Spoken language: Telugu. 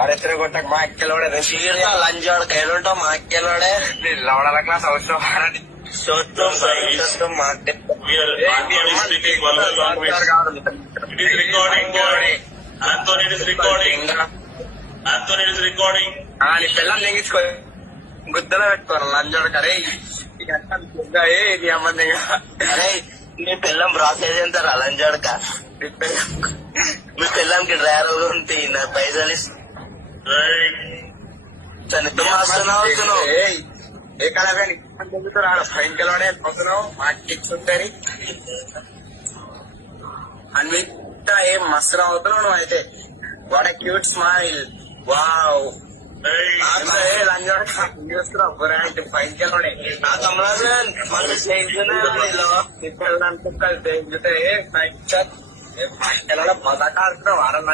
అరెస్టర్ కొట్టక మా ఎక్కలోడే లంచోడ కైలుంటావు మా ఎక్కలోడే లవడాల క్లాస్ అవసరం చూస్తాం చూస్తాం నీ పిల్లలు లెంగించుకో గుద్దలో పెట్టుకోరు లంచోడ కరే ఇది అమ్మంది అరే నీ పిల్లం బ్రాసేజ్ ఎంతారా లంచోడక మీ పిల్లంకి డ్రైవర్ ఉంటే నా పైసలు చనిపోతున్నావు ఏ కళాకాని చెబుతారు సైకిల్లోనే వస్తున్నావు మాకిచ్చుంటారు అన్నిట ఏం మస్తు అవుతున్నావు నువ్వు అయితే వాట్ క్యూట్ స్మైల్ వావ్ చూస్తున్నావు సైకిల్లోనే నా తమ్ముడు మన స్నేహితులు కలిసి మజా కాడుతున్నావు వారం